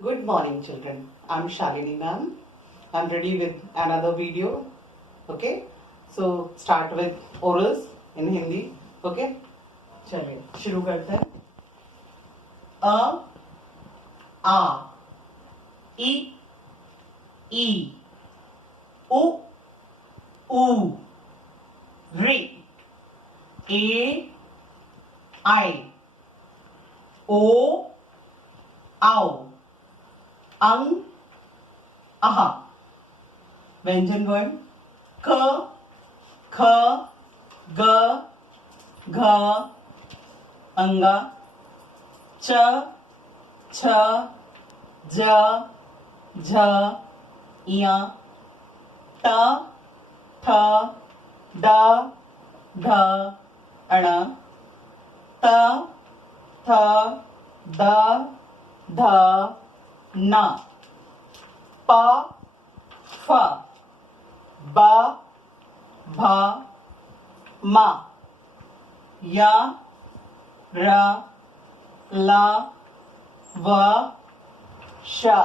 Good morning, children. I'm Shalini ma'am. I'm ready with another video. Okay, so start with orals in Hindi. Okay, चलिए शुरू करते हैं. अ, आ, ई, ई, उ, ऊ, री, ए, आई, ओ, आओ, अंग, अहा. व्यंजन वर्ण क, ख, ग, घ, अंगा, च, छ, ज, झ, इया, ट, ठ, ड, ढ, अण, त, थ, द, ध, न, प, फ, ब, भ, म, य, र, ल, व, श,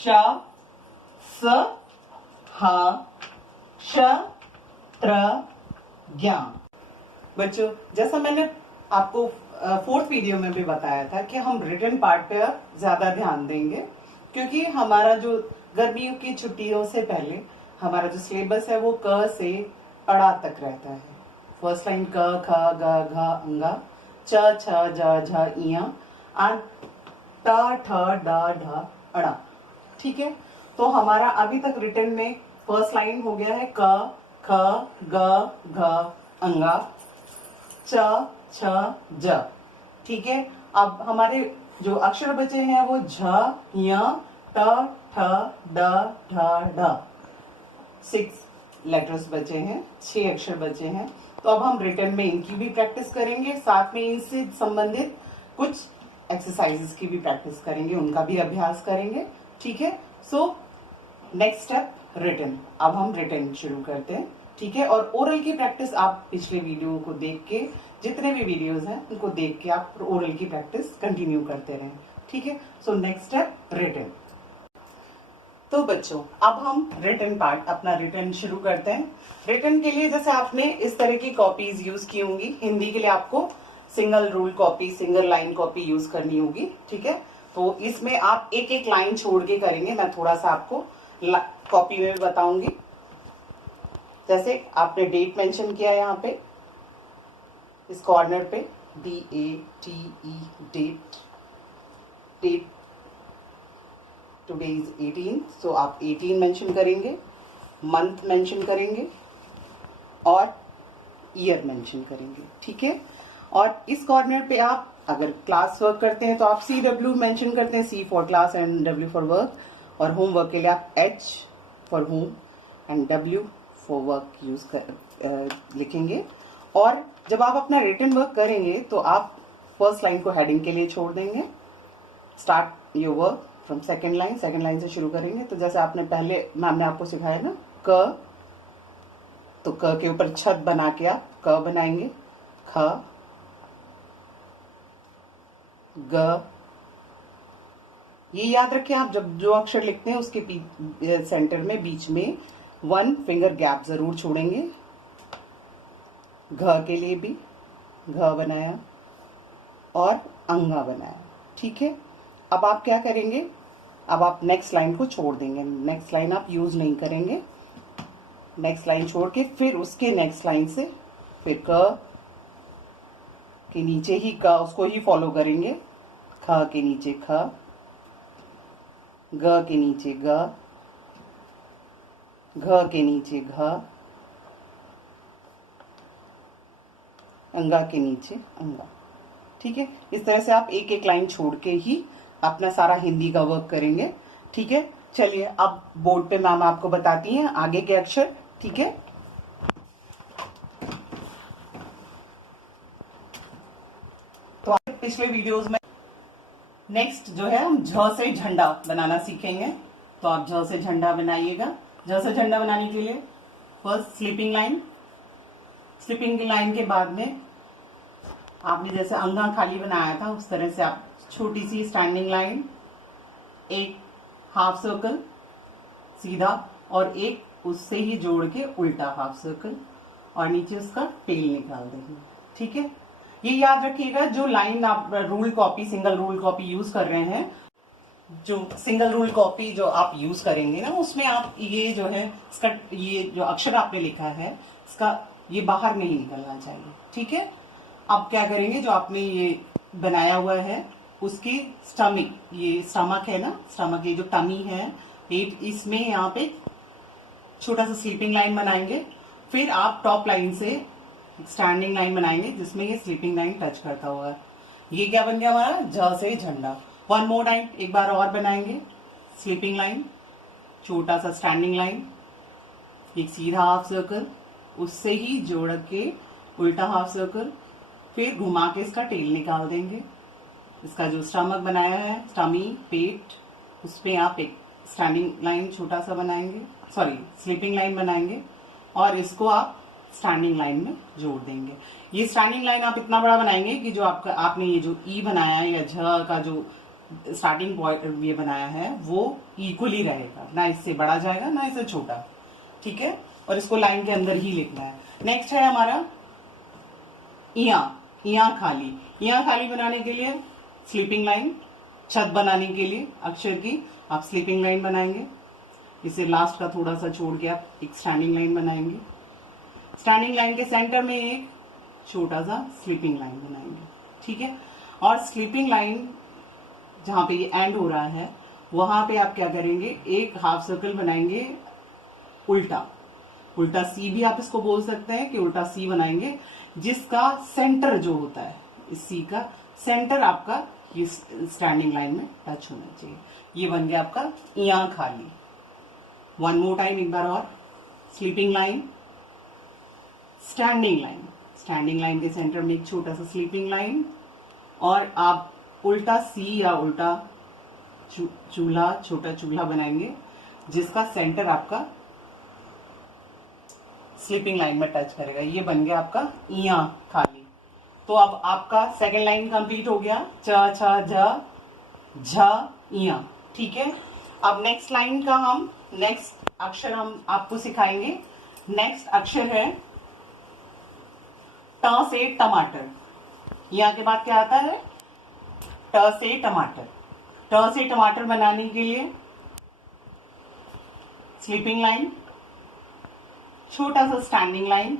श, स, ह, श, त्र, ज्ञ. बच्चों, जैसा मैंने आपको फोर्थ वीडियो में भी बताया था कि हम रिटन पार्ट पे ज्यादा ध्यान देंगे, क्योंकि हमारा जो गर्मियों की छुट्टियों से पहले हमारा जो सिलेबस है वो क से अड़ा तक रहता है. फर्स्ट लाइन क, ख, ग, घ, अंगा, च, छ, ज, झ, इया, एंड ट, ठ, ड, ढ, अड़ा. ठीक है, तो हमारा अभी तक रिटन में फर्स्ट लाइन हो गया है क, ख, ग, घ, अंगा, च, छ, ज. ठीक है, अब हमारे जो अक्षर बचे हैं वो झ, य, ट, ठ, ड, ढ, ढ. 6 लेटर्स बचे हैं, 6 अक्षर बचे हैं. तो अब हम रिटन में इनकी भी प्रैक्टिस करेंगे, साथ में इनसे संबंधित कुछ एक्सरसाइजेस की भी प्रैक्टिस करेंगे, उनका भी अभ्यास करेंगे. ठीक है, सो नेक्स्ट स्टेप रिटन. अब हम रिटन शुरू करते हैं. ठीक है, और ओरल की प्रैक्टिस आप पिछले वीडियो को देख के, जितने भी वीडियोस हैं उनको देख के आप ओरल की प्रैक्टिस कंटिन्यू करते रहें. ठीक है, सो नेक्स्ट स्टेप रिटन. तो बच्चों, अब हम रिटन पार्ट, अपना रिटन शुरू करते हैं. रिटन के लिए जैसे आपने इस तरह की कॉपीज यूज की होंगी. हिंदी के लिए आपको single rule copy, single line copy use करनी होगी. ठीक है, तो इसमें आप एक एक लाइन छोड़ के करेंगे. मैं थोड़ा सा आपको कॉपी में भी बताऊंगी. जैसे आपने डेट मेंशन किया यहाँ पे, इस कॉर्नर पे DATE, date. Date today is 18, so आप 18 मेंशन करेंगे, मंथ मेंशन करेंगे और ईयर मेंशन करेंगे. ठीक है, और इस कॉर्नर पे आप अगर क्लास वर्क करते हैं तो आप CW मेंशन करते हैं, C for class and W for work. और होमवर्क के लिए आप H for home and W for work use कर लिखेंगे. और जब आप अपना रिटन वर्क करेंगे तो आप फर्स्ट लाइन को हेडिंग के लिए छोड़ देंगे. Start your work from second line से शुरू करेंगे. तो जैसे आपने पहले मैम ने आपको सिखाया ना क, तो क के ऊपर छत बना के आप क बनाएंगे. ख, ग. ये याद रखें, आप जब जो अक्षर लिखते हैं उसके सेंटर में बीच में 1 फिंगर गैप जरूर छोड़ेंगे. घ के लिए भी घ बनाया और अंगा बनाया. ठीक है, अब आप क्या करेंगे, अब आप नेक्स्ट लाइन को छोड़ देंगे. नेक्स्ट लाइन आप यूज नहीं करेंगे. नेक्स्ट लाइन छोड़ के फिर उसके नेक्स्ट लाइन से फिर क के नीचे ही क, उसको ही फॉलो करेंगे. ख के नीचे ख, ग के नीचे ग, घ के नीचे घ, अंगा के नीचे अंगा. ठीक है, इस तरह से आप एक एक लाइन छोड़ के ही अपना सारा हिंदी का वर्क करेंगे. ठीक है, चलिए अब बोर्ड पे मैम आपको बताती हैं आगे के अक्षर. ठीक है, तो पिछले वीडियोस में नेक्स्ट जो है हम झ से झंडा बनाना सीखेंगे. तो आप झ से झंडा बनाइएगा. झ से झंडा बनाने के लिए first sleeping line. Sleeping line के बाद में आपने जैसे अंगा खाली बनाया था उस तरह से आप छोटी सी स्टैंडिंग लाइन, एक हाफ सर्कल सीधा और एक उससे ही जोड़ के उल्टा हाफ सर्कल और नीचे उसका टेल निकाल देंगे। ठीक है, ये याद रखिएगा। जो लाइन आप rule copy, single rule copy use कर रहे हैं, जो सिंगल रूल कॉपी जो आप यूज करेंगे ना, उसमें आप ये जो है इसका, ये जो अक्षर आपने लिखा है इसका ये बाहर नहीं निकलना चाहिए। ठीक है, अब क्या करेंगे, जो आपने ये बनाया हुआ है उसकी स्टमिक, ये स्टमक है ना, स्टमक ये जो टमी है, इसमें यहाँ पे छोटा सा स्लीपिंग लाइन बनाएंगे। फिर आप टॉप लाइन से स्टैंडिंग लाइन बनाएंगे जिसमें ये स्लीपिंग लाइन टच करता हुआ। ये क्या बन गया हमारा, ज से झंडा। वन मोर टाइम, एक बार और बनाएंगे। स्लीपिंग लाइन, छोटा सा स्टैंडिंग लाइन, एक सीधा हाफ सर्कल, उससे ही जोड़ के उल्टा हाफ सर्कल, फिर घुमा के इसका टेल निकाल देंगे। इसका जो स्टमक बनाया है, स्टमी पेट, उस पे आप एक स्टैंडिंग लाइन छोटा सा बनाएंगे, सॉरी स्लीपिंग लाइन बनाएंगे और इसको आप स्टैंडिंग लाइन में जोड़ देंगे। ये स्टैंडिंग लाइन आप इतना बड़ा बनाएंगे कि जो आपका आपने ये जो ई बनाया है या झ का जो स्टार्टिंग पॉइंट ये बनाया है वो इक्वली रहेगा, ना इससे बड़ा जाएगा ना इससे छोटा। ठीक है, और इसको लाइन के अंदर ही लिखना है। नेक्स्ट है हमारा इया खाली। इया खाली बनाने के लिए स्लीपिंग लाइन, छत बनाने के लिए अक्षर की आप स्लीपिंग लाइन बनाएंगे। इसे लास्ट का थोड़ा सा छोड़ के आप एक स्टैंडिंग लाइन बनाएंगे। स्टैंडिंग लाइन के सेंटर में एक छोटा सा स्लीपिंग लाइन बनाएंगे। ठीक है, और स्लीपिंग लाइन जहां पे ये एंड हो रहा है वहां पे आप क्या करेंगे, एक हाफ सर्कल बनाएंगे उल्टा, उल्टा सी भी आप इसको बोल सकते हैं कि उल्टा सी बनाएंगे, जिसका सेंटर जो होता है, इस सी का सेंटर आपका ये स्टैंडिंग लाइन में टच होना चाहिए। ये बन गया आपका इया खाली। वन मोर टाइम, एक बार और। Sleeping line, standing line, standing line के सेंटर में एक छोटा सा स्लीपिंग लाइन और आप उल्टा सी या उल्टा चूल्हा, छोटा चूल्हा बनाएंगे जिसका सेंटर आपका स्लीपिंग लाइन में टच करेगा। ये बन गया आपका इया खाली। तो अब आपका सेकंड लाइन कंप्लीट हो गया, च छ झ झ इया। ठीक है, अब नेक्स्ट लाइन का हम नेक्स्ट अक्षर हम आपको सिखाएंगे। नेक्स्ट अक्षर है ट से टमाटर। यहाँ के बाद क्या आता है, ट से टमाटर। ट से टमाटर बनाने के लिए स्लीपिंग लाइन, छोटा सा स्टैंडिंग लाइन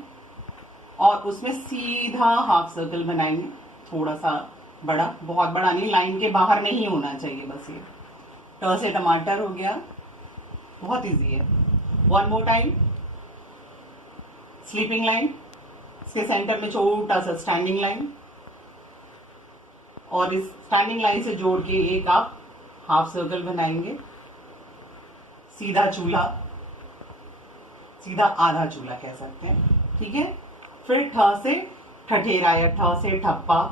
और उसमें सीधा हाफ सर्कल बनाएंगे, थोड़ा सा बड़ा, बहुत बड़ा नहीं, लाइन के बाहर नहीं होना चाहिए बस। ये ट से टमाटर हो गया, बहुत इजी है। One more time, sleeping line, इसके सेंटर में छोटा सा स्टैंडिंग लाइन और इस स्टैंडिंग लाइन से जोड़ के एक आप हाफ सर्कल बनाएंगे। सीधा चूल्हा, सीधा आधा चूल्हा कह सकते हैं। ठीक है, फिर ठ से ठठेरा या ठ से ठप्पा,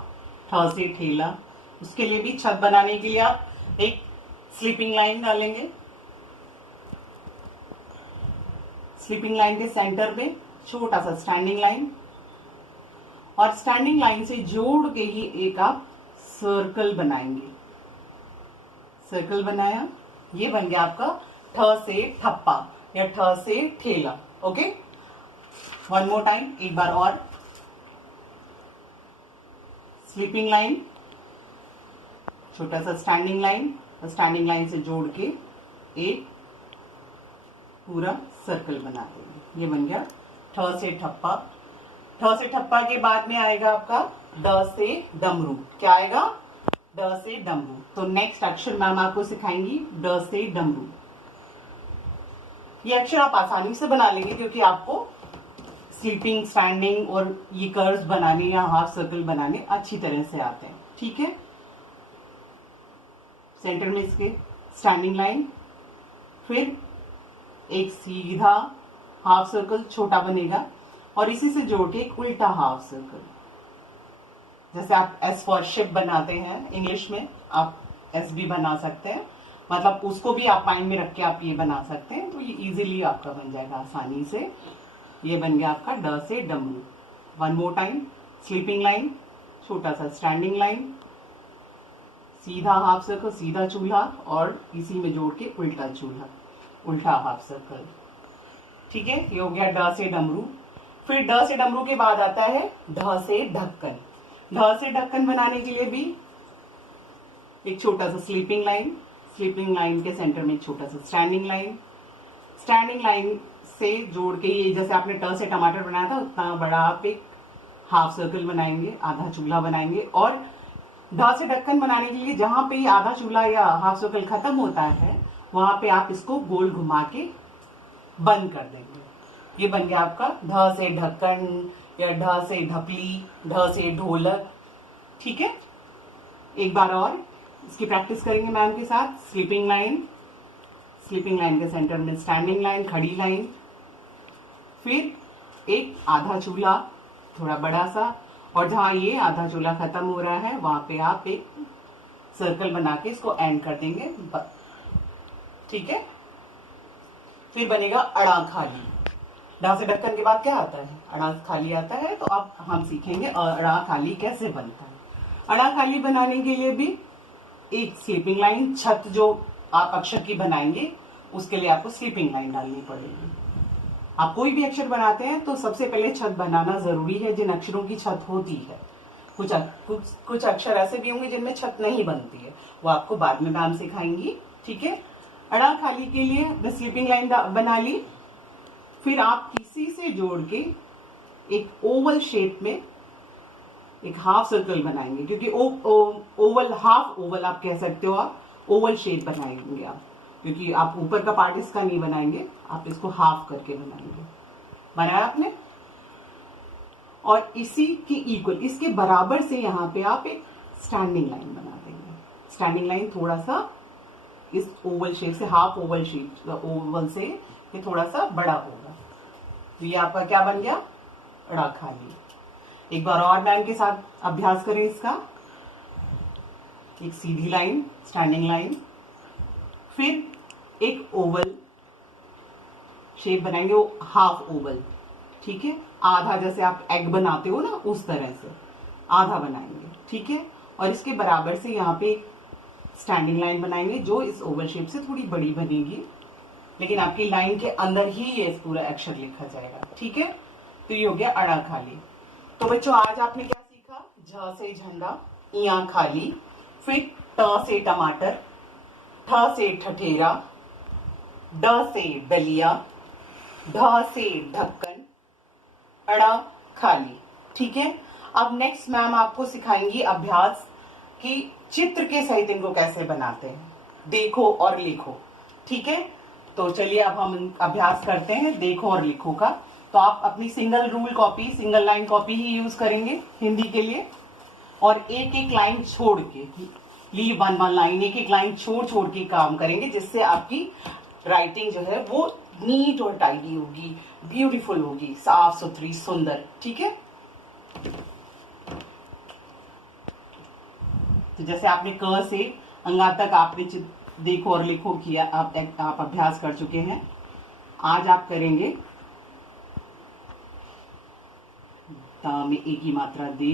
ठ से ठेला। उसके लिए भी छत बनाने के लिए आप एक स्लीपिंग लाइन डालेंगे। स्लीपिंग लाइन के सेंटर पे छोटा सा स्टैंडिंग लाइन और स्टैंडिंग लाइन से जोड़ के ही एक आप सर्कल बनाएंगे। सर्कल बनाया, ये बन गया आपका ठ से ठप्पा या ठ से ठेला। ओके, वन मोर टाइम, एक बार और। स्लीपिंग लाइन, छोटा सा स्टैंडिंग लाइन, स्टैंडिंग लाइन से जोड़ के एक पूरा सर्कल बना देंगे। ये बन गया ठ से ठप्पा। ठ से ठप्पा के बाद में आएगा आपका ड से डमरू। क्या आएगा, ड से डमरू। तो नेक्स्ट अक्षर मैम आपको सिखाएंगी ड से डमरू। ये अक्षर आप आसानी से बना लेंगे क्योंकि आपको स्लीपिंग, स्टैंडिंग और ये कर्व्स बनाने या हाफ सर्कल बनाने अच्छी तरह से आते हैं। ठीक है, सेंटर में इसके स्टैंडिंग लाइन, फिर एक सीधा हाफ सर्कल छोटा बनेगा और इसी से जोड़ के एक उल्टा हाफ सर्कल। जैसे आप एस फॉर शिप बनाते हैं इंग्लिश में, आप एस भी बना सकते हैं, मतलब उसको भी आप माइंड में रख के आप ये बना सकते हैं। तो ये इजीली आपका बन जाएगा आसानी से। ये बन गया आपका ड से डमरू। One more time, sleeping line, छोटा सा स्टैंडिंग लाइन, सीधा हाफ सर्कल, सीधा चूल्हा, और इसी में जोड़ के उल्टा चूल्हा, उल्टा हाफ सर्कल। ठीक है, ये हो गया ड से डमरू। फिर ड से डमरू के बाद आता है ढ से ढक्कन। ढ से ढक्कन बनाने के लिए भी एक छोटा सा स्लीपिंग लाइन, स्लीपिंग लाइन के सेंटर में एक छोटा सा स्टैंडिंग लाइन, स्टैंडिंग लाइन से जोड़ के ये जैसे आपने ट से टमाटर बनाया था उतना बड़ा आप एक हाफ सर्कल बनाएंगे, आधा चूल्हा बनाएंगे। और ढ से ढक्कन बनाने के लिए जहां पे आधा चूल्हा या हाफ सर्कल खत्म होता है वहां पे आप इसको गोल घुमा के बंद कर देंगे। ये बन गया आपका ढ से ढक्कन या ढ से ढपली, ढ से ढोलक। ठीक है, एक बार और इसकी प्रैक्टिस करेंगे मैम के साथ। स्लीपिंग लाइन, स्लीपिंग लाइन के सेंटर में स्टैंडिंग लाइन, खड़ी लाइन, फिर एक आधा चूल्हा थोड़ा बड़ा सा, और जहां ये आधा चूल्हा खत्म हो रहा है वहां पे आप एक सर्कल बना के इसको एंड कर देंगे। ठीक है, फिर बनेगा अड़ा खाली। ढ से ढक्कन के बाद क्या आता है? अड़ा खाली आता है। तो अब हम सीखेंगे अड़ा खाली कैसे बनता है। अड़ा खाली बनाने के लिए भी एक स्लीपिंग लाइन, छत जो आप अक्षर की बनाएंगे उसके लिए आपको स्लीपिंग लाइन डालनी पड़ेगी। आप कोई भी अक्षर बनाते हैं तो सबसे पहले छत बनाना जरूरी है, जिन अक्षरों की छत होती है। कुछ अक्षर ऐसे भी होंगे जिनमें छत नहीं बनती है, वो आपको बाद में मैम सिखाएंगी। ठीक है, अड़ा खाली के लिए स्लीपिंग लाइन बना ली, फिर आप किसी से जोड़ के एक ओवल शेप में एक हाफ सर्कल बनाएंगे, क्योंकि ओवल, हाफ ओवल आप कह सकते हो, आप ओवल शेप बनाएंगे आप, क्योंकि आप ऊपर का पार्ट इसका नहीं बनाएंगे, आप इसको हाफ करके बनाएंगे। बनाया आपने? और इसी की इक्वल, इसके बराबर से यहाँ पे आप एक स्टैंडिंग लाइन बना देंगे। स्टैंडिंग लाइन थोड़ा सा इस ओवल शेप से, हाफ ओवल शेप, ओवल से ये थोड़ा सा बड़ा होगा। तो ये आपका क्या बन गया? अड़ा खाली। एक बार और मैम के साथ अभ्यास करें इसका। एक सीधी लाइन, स्टैंडिंग लाइन, फिर एक ओवल शेप बनाएंगे, वो हाफ ओवल। ठीक है, आधा जैसे आप एग बनाते हो ना उस तरह से आधा बनाएंगे। ठीक है, और इसके बराबर से यहाँ पे एक स्टैंडिंग लाइन बनाएंगे जो इस ओवल शेप से थोड़ी बड़ी बनेगी, लेकिन आपकी लाइन के अंदर ही ये पूरा अक्षर लिखा जाएगा। ठीक है, तो ये हो गया अड़ा खाली। तो बच्चों आज आपने क्या सीखा? झ से झंडा, इया खाली, फिर ट से टमाटर, ठ से ठठेरा, ड से डलिया, ढ से ढक्कन, अड़ा खाली। ठीक है, अब नेक्स्ट मैम आपको सिखाएंगी अभ्यास कि चित्र के सहित इनको कैसे बनाते हैं, देखो और लिखो। ठीक है, तो चलिए अब हम अभ्यास करते हैं देखो और लिखो का। तो आप अपनी single rule copy, single line copy ही यूज करेंगे हिंदी के लिए, और एक एक लाइन छोड़ के, ली वन वन लाइन, एक एक लाइन छोड़ छोड़ के काम करेंगे, जिससे आपकी राइटिंग जो है वो नीट और टाइडी होगी, ब्यूटीफुल होगी, साफ सुथरी, सुंदर। ठीक है, तो जैसे आपने क से अंगा तक आपने देखो और लिखो किया, आप अभ्यास कर चुके हैं। आज आप करेंगे ता में एक ही मात्रा दे,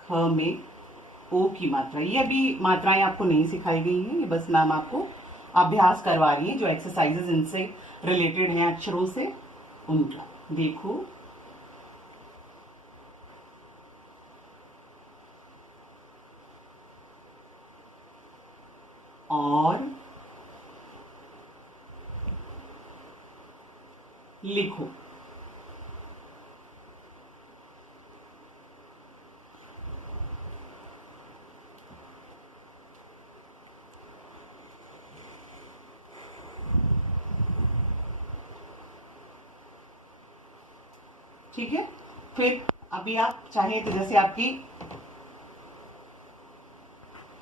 ख में ओ की मात्रा। ये अभी मात्राएं आपको नहीं सिखाई गई हैं, ये बस मैम आपको अभ्यास करवा रही है, जो एक्सरसाइजेस इनसे रिलेटेड हैं अक्षरों से उनका। देखो, और लिखो। ठीक है, फिर अभी आप चाहें तो जैसे आपकी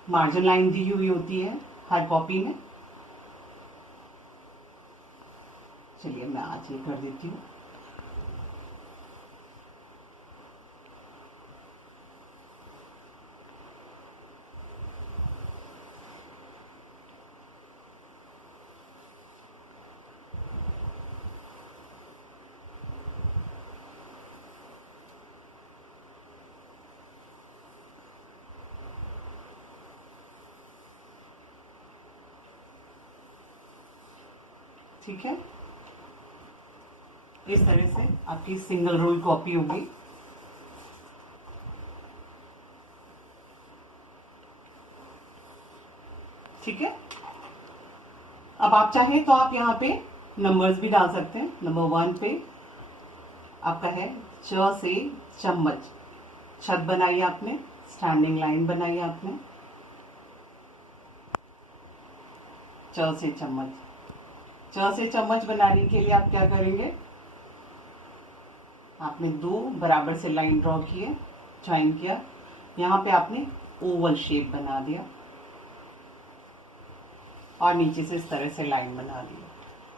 मार्जिन लाइन दी हुई होती है हर कॉपी में, चलिए मैं आज ये कर देती हूँ। ठीक है, इस तरह से आपकी सिंगल रोल कॉपी होगी। ठीक है, अब आप चाहें तो आप यहाँ पे नंबर्स भी डाल सकते हैं। नंबर 1 पे आपका है च से चम्मच, छत बनाई आपने, स्टैंडिंग लाइन बनाई आपने, च से चम्मच। च से चम्मच बनाने के लिए आप क्या करेंगे, आपने 2 बराबर से लाइन ड्रॉ किए, ज्वाइन किया, यहाँ पे आपने ओवल शेप बना दिया और नीचे से इस तरह से लाइन बना दी।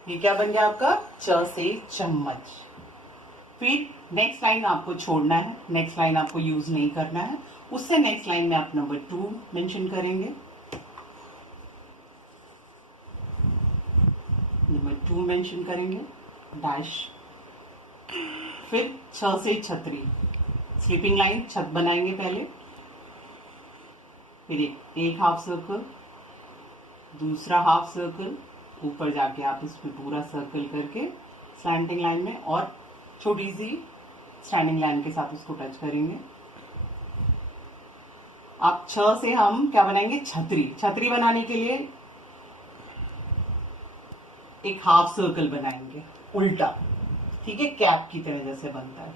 ये क्या बन गया आपका च से चम्मच। फिर नेक्स्ट लाइन आपको छोड़ना है, नेक्स्ट लाइन आपको यूज नहीं करना है। उससे नेक्स्ट लाइन में आप नंबर 2 मेंशन करेंगे, नंबर 2 मेंशन करेंगे, डैश। फिर छ से छतरी, स्लीपिंग लाइन, छत बनाएंगे पहले, फिर एक हाफ सर्कल, दूसरा हाफ सर्कल, ऊपर जाके आप इसमें पूरा सर्कल करके स्लैंटिंग लाइन में और छोटी सी स्टैंडिंग लाइन के साथ उसको टच करेंगे। अब छ से हम क्या बनाएंगे, छतरी। छतरी बनाने के लिए एक हाफ सर्कल बनाएंगे उल्टा, ठीक है, कैप की तरह जैसे बनता है।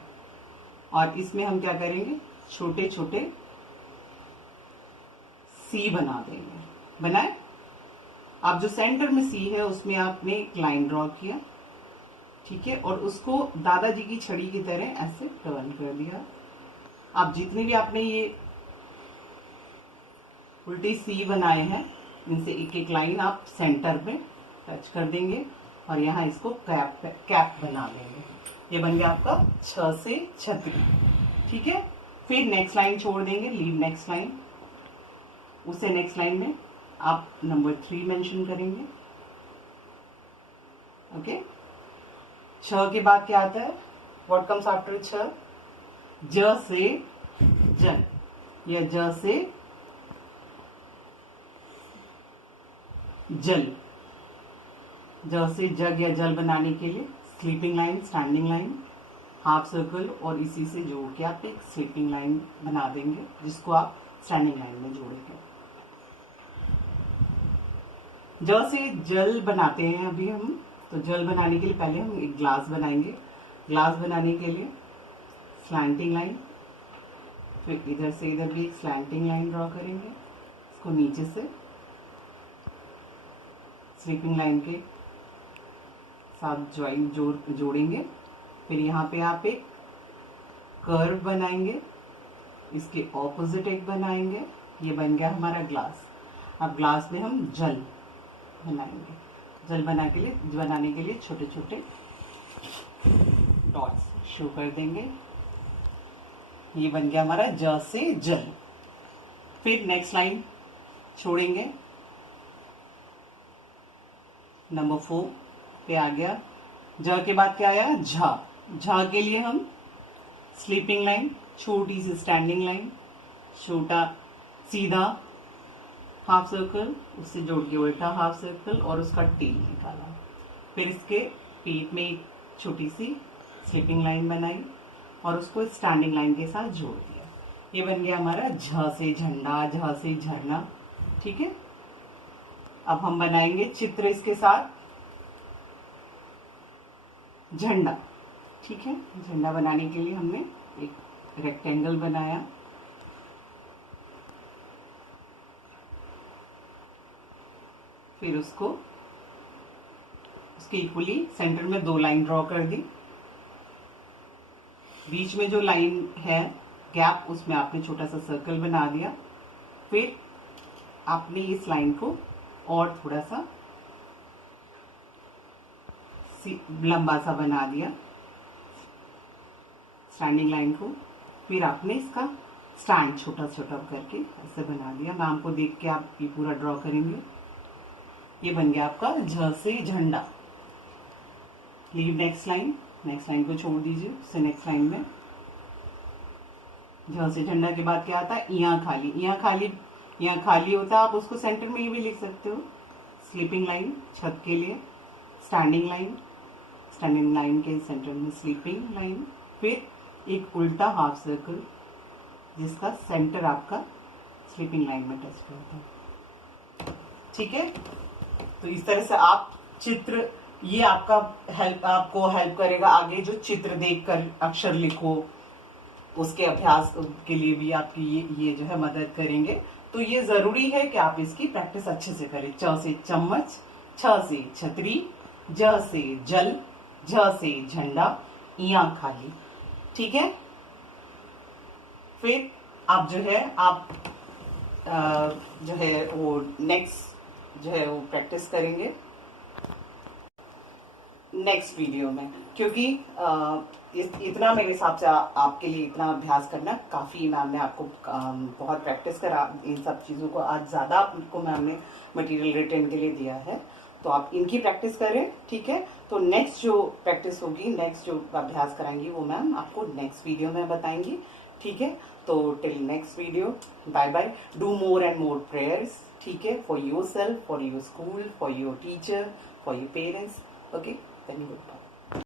और इसमें हम क्या करेंगे, छोटे छोटे सी बना देंगे। बनाए, अब जो सेंटर में सी है उसमें आपने एक लाइन ड्रॉ किया, ठीक है, और उसको दादाजी की छड़ी की तरह ऐसे टर्न कर दिया। अब जितने भी आपने ये उल्टी सी बनाए हैं, इनसे एक एक लाइन आप सेंटर में टच कर देंगे और यहाँ इसको कैप बना देंगे। ये बन गया आपका छ से छतरी। ठीक है, फिर नेक्स्ट लाइन छोड़ देंगे, लीव नेक्स्ट लाइन। उसे नेक्स्ट लाइन में आप नंबर 3 मेंशन करेंगे। ओके, छ के बाद क्या आता है, व्हाट कम्स आफ्टर छ, ज से जल या ज से जल। ज से जग या जल बनाने के लिए sleeping line, standing line, half circle और इसी से जोड़ के आप एक स्लीपिंग लाइन बना देंगे जिसको आप स्टैंडिंग लाइन में जोड़ेंगे। ज से जल बनाते हैं अभी हम, तो जल बनाने के लिए पहले हम एक ग्लास बनाएंगे। ग्लास बनाने के लिए स्लैंटिंग लाइन, फिर इधर से इधर भी एक स्लैंटिंग लाइन ड्रॉ करेंगे, इसको नीचे से स्लीपिंग लाइन के साथ ज्वाइन जोड़ेंगे। फिर यहाँ पे आप एक कर्व बनाएंगे, इसके ऑपोजिट एक बनाएंगे, ये बन गया हमारा ग्लास। अब ग्लास में हम जल बनाएंगे। जल बनाने के लिए छोटे छोटे डॉट्स शो कर देंगे। ये बन गया हमारा ज से जल। फिर नेक्स्ट लाइन छोड़ेंगे, नंबर 4 पे आ गया। ज के बाद क्या आया, झा। झा के लिए हम स्लीपिंग लाइन, छोटी सी स्टैंडिंग लाइन, छोटा सीधा हाफ सर्कल, उससे जोड़ के उल्टा हाफ सर्कल और उसका टेल निकाला। फिर इसके पेट में एक छोटी सी स्लीपिंग लाइन बनाई और उसको स्टैंडिंग लाइन के साथ जोड़ दिया। ये बन गया हमारा झ से झंडा, झ से झरना। ठीक है, अब हम बनाएंगे चित्र इसके साथ, झंडा। ठीक है, झंडा बनाने के लिए हमने एक रेक्टेंगल बनाया, फिर उसको उसके इक्वली सेंटर में 2 लाइन ड्रॉ कर दी। बीच में जो लाइन है गैप, उसमें आपने छोटा सा सर्कल बना दिया। फिर आपने इस लाइन को और थोड़ा सा लंबा सा बना दिया, स्टैंडिंग लाइन को। फिर आपने इसका स्टैंड छोटा छोटा करके ऐसे बना दिया। नाम को देख के आप ये पूरा ड्रॉ करेंगे। ये बन गया आपका झ से झंडा। Leave next line, next line को छोड़ दीजिए, उससे नेक्स्ट लाइन में झ से झंडा के बाद क्या आता है, यहाँ खाली। यहाँ खाली होता है, आप उसको सेंटर में ये भी लिख सकते हो, स्लीपिंग लाइन छत के लिए, स्टैंडिंग लाइन के सेंटर में स्लीपिंग लाइन, फिर एक उल्टा हाफ सर्कल जिसका सेंटर आपका स्लीपिंग लाइन में टच करता है। ठीक है, तो इस तरह से आप चित्र, ये आपको हेल्प करेगा आगे जो चित्र देखकर अक्षर लिखो उसके अभ्यास के लिए भी आपकी ये जो है मदद करेंगे। तो ये जरूरी है कि आप इसकी प्रैक्टिस अच्छे से करें। च से चम्मच, छ से छतरी, ज से जल, झ से झंडा, इया खाली। ठीक है, फिर आप जो है वो नेक्स्ट जो है वो प्रैक्टिस करेंगे नेक्स्ट वीडियो में, क्योंकि इतना मेरे हिसाब से आपके लिए इतना अभ्यास करना काफी। मैम ने आपको बहुत प्रैक्टिस करा इन सब चीजों को, आज ज्यादा आपको मैम ने मटेरियल रिटर्न के लिए दिया है, तो आप इनकी प्रैक्टिस करें। ठीक है, तो नेक्स्ट जो प्रैक्टिस होगी, नेक्स्ट जो अभ्यास कराएंगी वो मैम आपको नेक्स्ट वीडियो में बताएंगी। ठीक है, तो till next video, bye bye. Do more and more prayers, ठीक है, for your self, for your school, for your teacher, for your parents. Okay, then goodbye.